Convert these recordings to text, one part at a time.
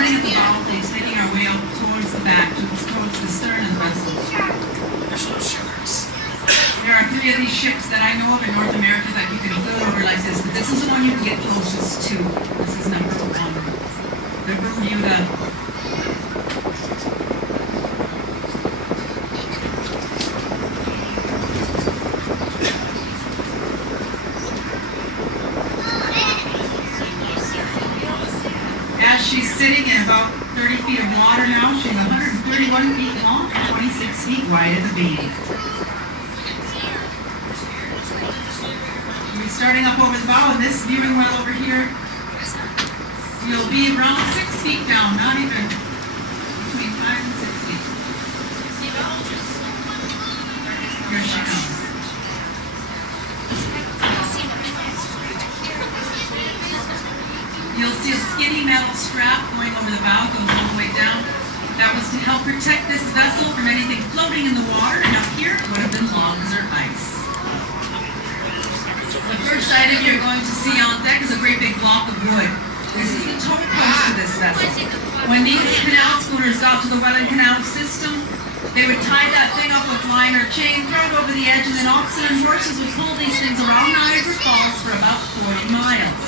starting at the bow, please, making our way up towards the back, towards the stern of the vessel. There are 3 of these ships that I know of in North America that you can float over like this, but this is the one you can get closest to. This is number 1. The Bermuda. As she's sitting in about 30 feet of water now, she's 131 feet long and 26 feet wide at the beam. Starting up over the bow, and this viewing well over here, you'll be around 6 feet down, not even between 5 and 6 feet. Here she comes. You'll see a skinny metal strap going over the bow, goes all the way down. That was to help protect this vessel from anything floating in the water, and up here it would have been logs or ice. The first item you're going to see on deck is a great big block of wood. This is the tow post of this vessel. When these canal schooners got to the Welland Canal system, they would tie that thing up with line or chain, throw it over the edge, and then oxen and horses would pull these things around Niagara Falls for about 40 miles.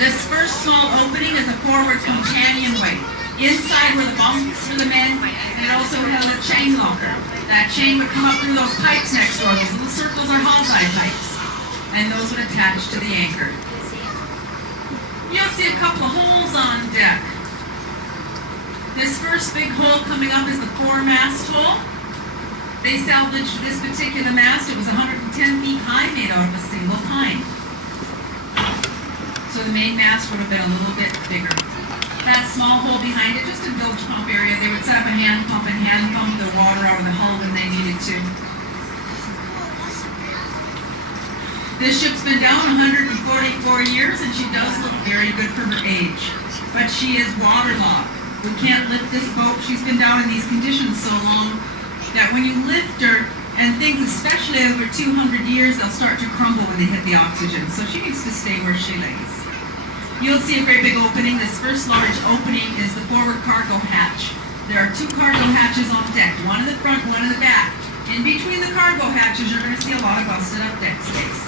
This first small opening is a forward companionway. Inside were the bunks for the men, and it also held a chain locker. That chain would come up through those pipes next door. Those little circles are hawseye pipes, and those would attach to the anchor. You'll see a couple of holes on deck. This first big hole coming up is the foremast hole. They salvaged this particular mast. It was 110 feet high, made out of a single pine. So the main mast would have been a little bit bigger. That small hole behind it, just a bilge pump area, they would set up a hand pump and hand pump the water out of the hull when they needed to. This ship's been down 144 years, and she does look very good for her age. But she is waterlogged. We can't lift this boat. She's been down in these conditions so long that when you lift her, and things, especially over 200 years, they'll start to crumble when they hit the oxygen. So she needs to stay where she lays. You'll see a great big opening. This first large opening is the forward cargo hatch. There are 2 cargo hatches on deck, one in the front, one in the back. In between the cargo hatches, you're going to see a lot of busted up deck space.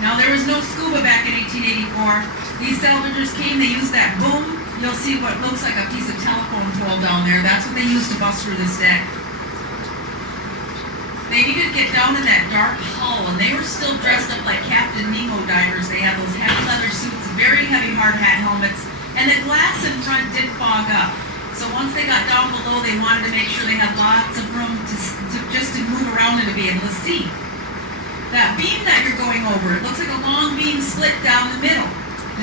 Now, there was no scuba back in 1884. These salvagers came, they used that boom. You'll see what looks like a piece of telephone pole down there. That's what they used to bust through this deck. They needed to get down in that dark hull, and they were still dressed up like Captain Nemo divers. They had those heavy leather suits, very heavy hard hat helmets, and the glass in front did fog up. So once they got down below, they wanted to make sure they had lots of room just to move around and to be able to see. That beam that you're going over, it looks like a long beam split down the middle.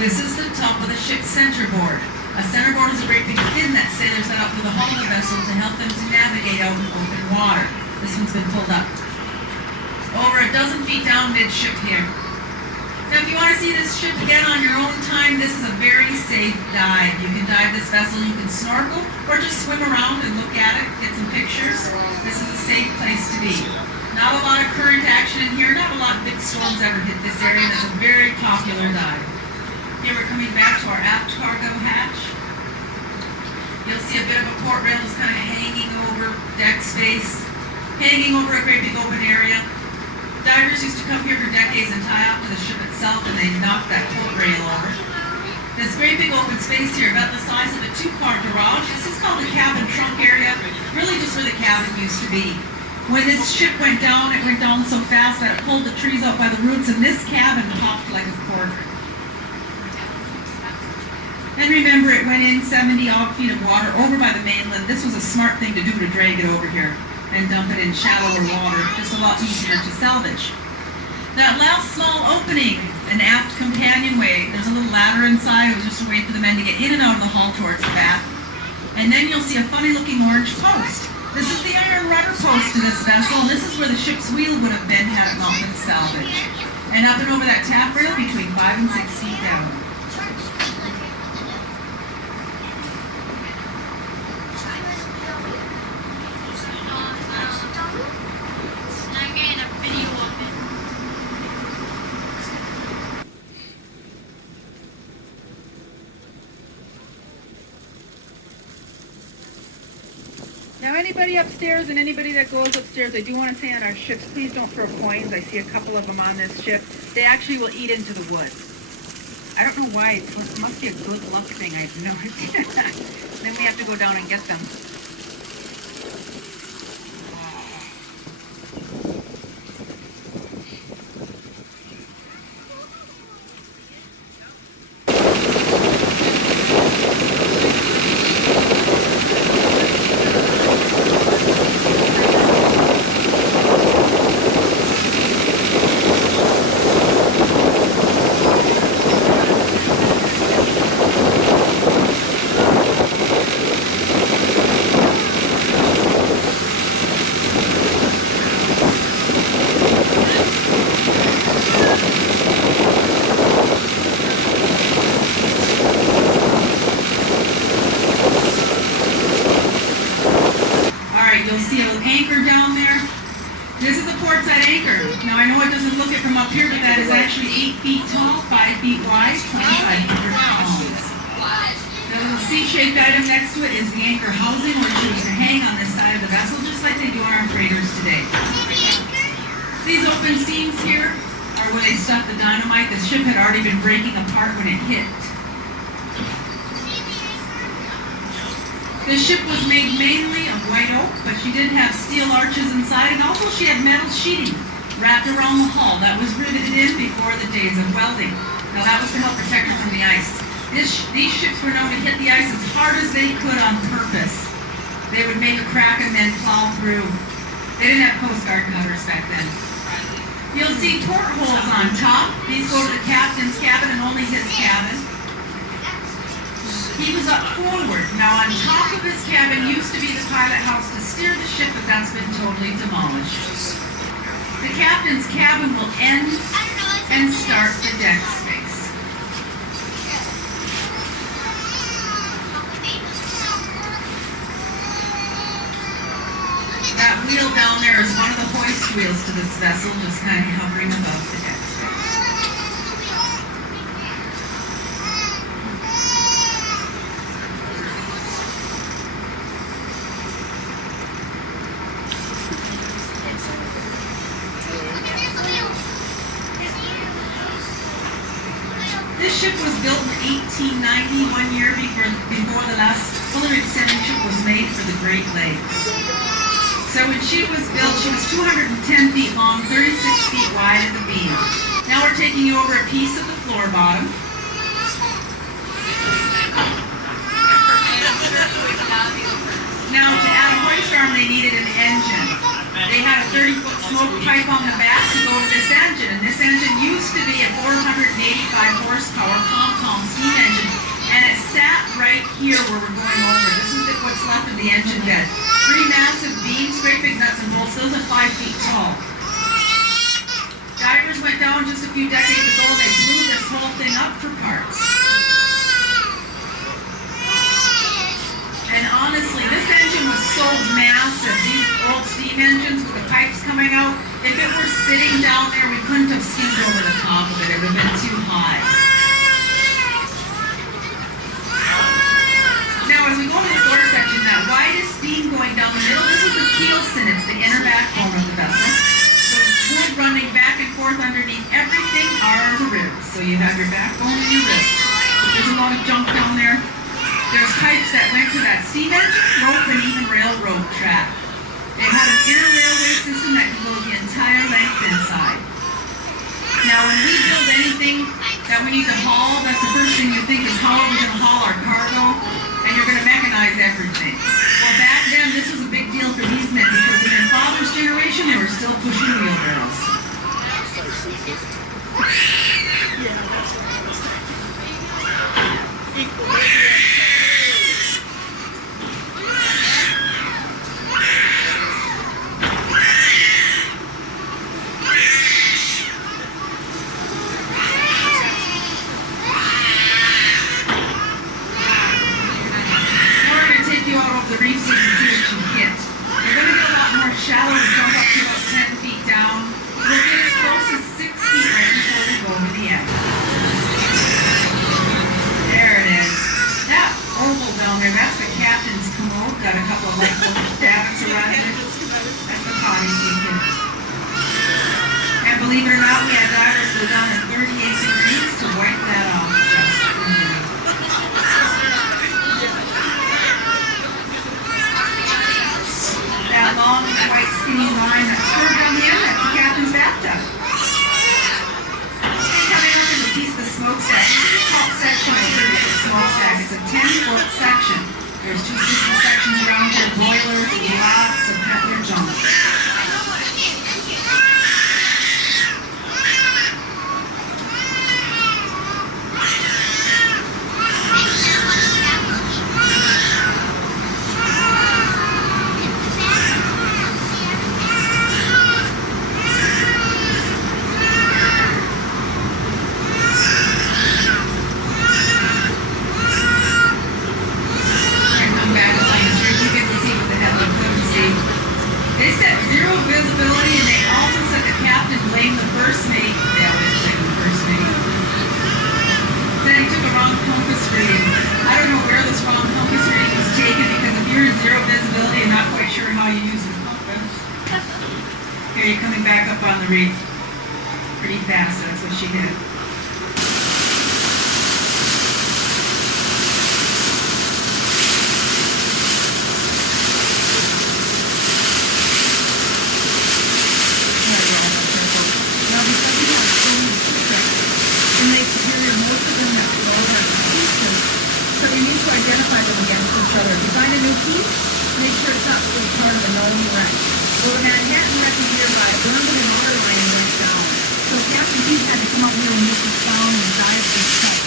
This is the top of the ship's centerboard. A centerboard is a great big fin that sailors set up for the hull of the vessel to help them to navigate out in open water. This one's been pulled up. Over a dozen feet down midship here. Now if you want to see this ship again on your own time, this is a very safe dive. You can dive this vessel, you can snorkel, or just swim around and look at it, get some pictures. This is a safe place to be. Not a lot of current action in here, not a lot of big storms ever hit this area, and it's a very popular dive. Here we're coming back to our aft cargo hatch. You'll see a bit of a port rail just kind of hanging over deck space, hanging over a great big open area. Divers used to come here for decades and tie up to the ship itself, and they knocked that port rail over. This great big open space here, about the size of a 2-car garage. This is called the cabin trunk area, really just where the cabin used to be. When this ship went down, it went down so fast that it pulled the trees out by the roots, and this cabin popped like a cork. And remember, it went in 70-odd feet of water over by the mainland. This was a smart thing to do, to drag it over here and dump it in shallower water, just a lot easier to salvage. That last small opening, an aft companionway, there's a little ladder inside. It was just a way for the men to get in and out of the hull towards the back. And then you'll see a funny-looking orange post. This is the iron rudder post to this vessel, and this is where the ship's wheel would have been had it not been salvaged. And up and over that taffrail between 5 and 6 feet down. anybody upstairs and anybody that goes upstairs, I do want to say on our ships, please don't throw coins. I see a couple of them on this ship. They actually will eat into the wood. I don't know why. It must be a good luck thing. I have no idea. Then we have to go down and get them. You'll see an anchor down there. This is a portside anchor. Now I know it doesn't look it from up here, but that is actually 8 feet tall, 5 feet wide, 2,500 pounds. The little C-shaped item next to it is the anchor housing, where she was to hang on this side of the vessel, just like they do on our freighters today. These open seams here are where they stuff the dynamite. The ship had already been breaking apart when it hit. This ship was made mainly of white oak, but she did have steel arches inside, and also she had metal sheeting wrapped around the hull that was riveted in before the days of welding. Now that was to help protect her from the ice. These ships were known to hit the ice as hard as they could on purpose. They would make a crack and then plow through. They didn't have Coast Guard cutters back then. You'll see portholes on top. These go to the captain's cabin and only his cabin. He was up forward. Now on top of his cabin used to be the pilot house to steer the ship, but that's been totally demolished. The captain's cabin will end and start the deck space. That wheel down there is one of the hoist wheels to this vessel, just kind of hovering above the deck space. This ship was built in 1890, 1 year before the last fully sailing ship was made for the Great Lakes. So when she was built, she was 210 feet long, 36 feet wide at the beam. Now we're taking you over a piece of the floor bottom. Now to add a hoist arm, they needed an engine. They had a 30-foot smoke pipe on the back to go to this engine, and this engine used to be a 485 horsepower pom-pom steam engine, and it sat right here where we're going over. This is what's left of the engine bed. 3 massive beams, great big nuts and bolts. Those are 5 feet tall. Divers went down just a few decades ago, and they blew this whole thing up for parts. And honestly, this engine was so massive, these old steam engines with the pipes coming out, if it were sitting down there, we couldn't have skimmed over the top of it. It would have been too high. Now, as we go into the floor section, that widest beam going down the middle, this is the keelson. It's the inner backbone of the vessel. So wood running back and forth underneath everything are the ribs. So you have your backbone and your ribs. There's a lot of junk down there. There's pipes that went to that steam engine, rope, and even railroad track. It had an inner railway system that could go the entire length inside. Now, when we build anything that we need to haul, that's the first thing you think is how are we going to haul our cargo, and you're going to mechanize everything. Well, back then, this was a big deal for these men because in their father's generation, they were still pushing wheelbarrows. The reef so you can see what you hit. You're going to get a lot more shallow and jump up to about 10 feet down. We'll get as close as 6 feet right before we go over the edge. There it is. There's 2 system sections around here, boilers, lots of pet junk. They said 0 visibility, and they also said the captain blamed the first mate. They always blame the first mate. Said he took a wrong compass reading. I don't know where this wrong compass reading was taken, because if you're in 0 visibility and not quite sure how you use the compass. Here, you're coming back up on the reef pretty fast. That's what she did. So we need to identify them against each other. Design a new piece, make sure it's not really part of a known wreck. Well, the Manhattan wreck is nearby, burned in an water line and went down. So Captain Pete had to come up here and use his phone and dive this stuff.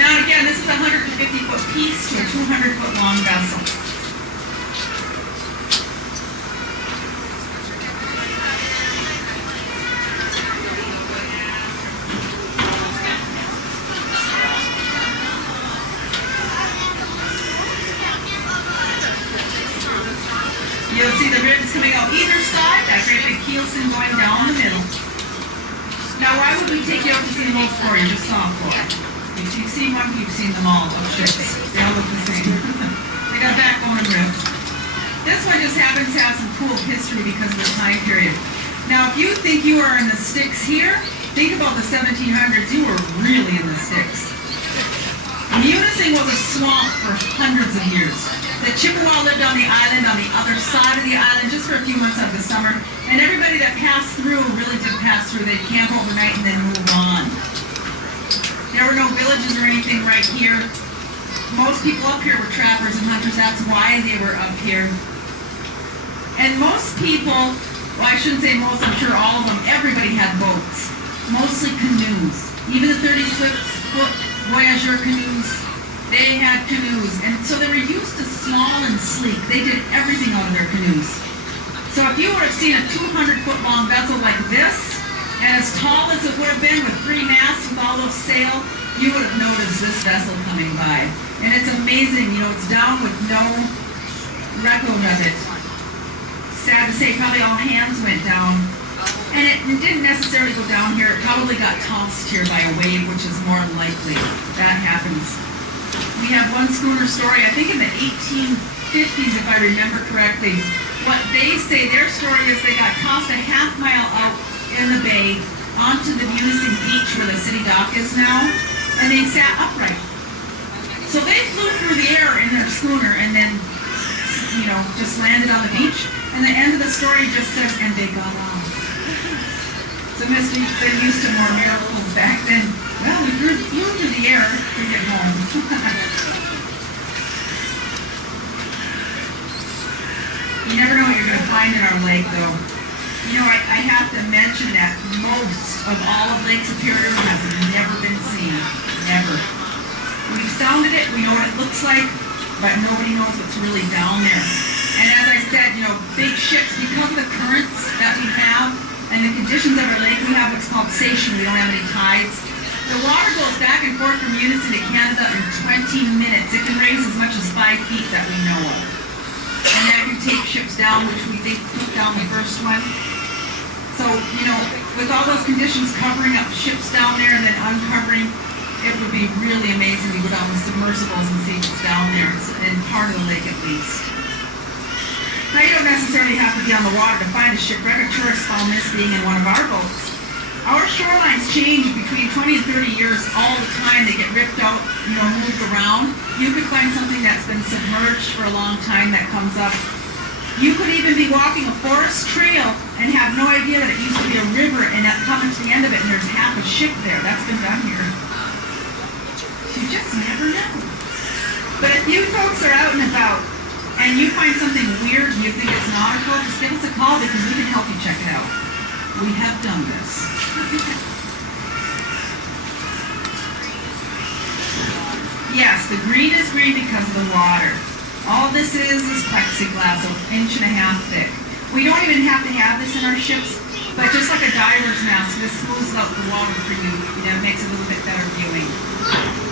Now again, this is a 150-foot piece to a 200-foot long vessel. You'll see the ribs coming out either side, that great big keelson going down the middle. Now, why would we take you out to see the most for you? Just saw for. If you've seen one, you've seen them all of ships. They all look the same. They got backbone and ribs. This one just happens to have some cool history because of the time period. Now, if you think you are in the sticks here, think about the 1700s. You were really in the sticks. Munising was a swamp for hundreds of years. The Chippewa lived on the island, on the other side of the island, just for a few months of the summer. And everybody that passed through really did pass through. They'd camp overnight and then move on. There were no villages or anything right here. Most people up here were trappers and hunters. That's why they were up here. And most people, well, I shouldn't say most, I'm sure all of them, everybody had boats. Mostly canoes. Even the 30-foot voyageur canoes, they had canoes, and so they were used to small and sleek. They did everything out of their canoes. So if you would have seen a 200-foot long vessel like this, and as tall as it would have been with 3 masts with all those sail, you would have noticed this vessel coming by. And it's amazing, you know, it's down with no record of it. Sad to say, probably all hands went down. And it didn't necessarily go down here. It probably got tossed here by a wave, which is more likely. That happens. We have one schooner story, I think in the 1850s, if I remember correctly. What they say, their story is they got tossed a half mile out in the bay onto the Munising beach where the city dock is now, and they sat upright. So they flew through the air in their schooner and then, you know, just landed on the beach. And the end of the story just says, and they got off. So Mr. You've been used to more miracles back then. Well, we flew through the air to get home. You never know what you're going to find in our lake, though. You know, I have to mention that most of all of Lake Superior has never been seen. Never. We've sounded it, we know what it looks like, but nobody knows what's really down there. And as I said, you know, big ships, because of the currents that we have and the conditions of our lake, we have what's called station. We don't have any tides. The water goes back and forth from Munising to Canada in 20 minutes. It can raise as much as 5 feet that we know of. And that can take ships down, which we think took down the first one. So, you know, with all those conditions covering up ships down there and then uncovering, it would be really amazing to go down with submersibles and see what's down there, in part of the lake at least. Now, you don't necessarily have to be on the water to find a shipwreck. A tourist found this being in one of our boats. Our shorelines change between 20 and 30 years all the time. They get ripped out, you know, moved around. You could find something that's been submerged for a long time that comes up. You could even be walking a forest trail and have no idea that it used to be a river, and that coming to the end of it and there's half a ship there. That's been done here. You just never know. you folks are out and about and you find something weird and you think it's nautical, just give us a call because we can help you check it out. We have done this. Yes, the green is green because of the water. All this is plexiglass, an inch and a half thick. We don't even have to have this in our ships, but just like a diver's mask, this smooths out the water for you. You know, it makes it a little bit better viewing.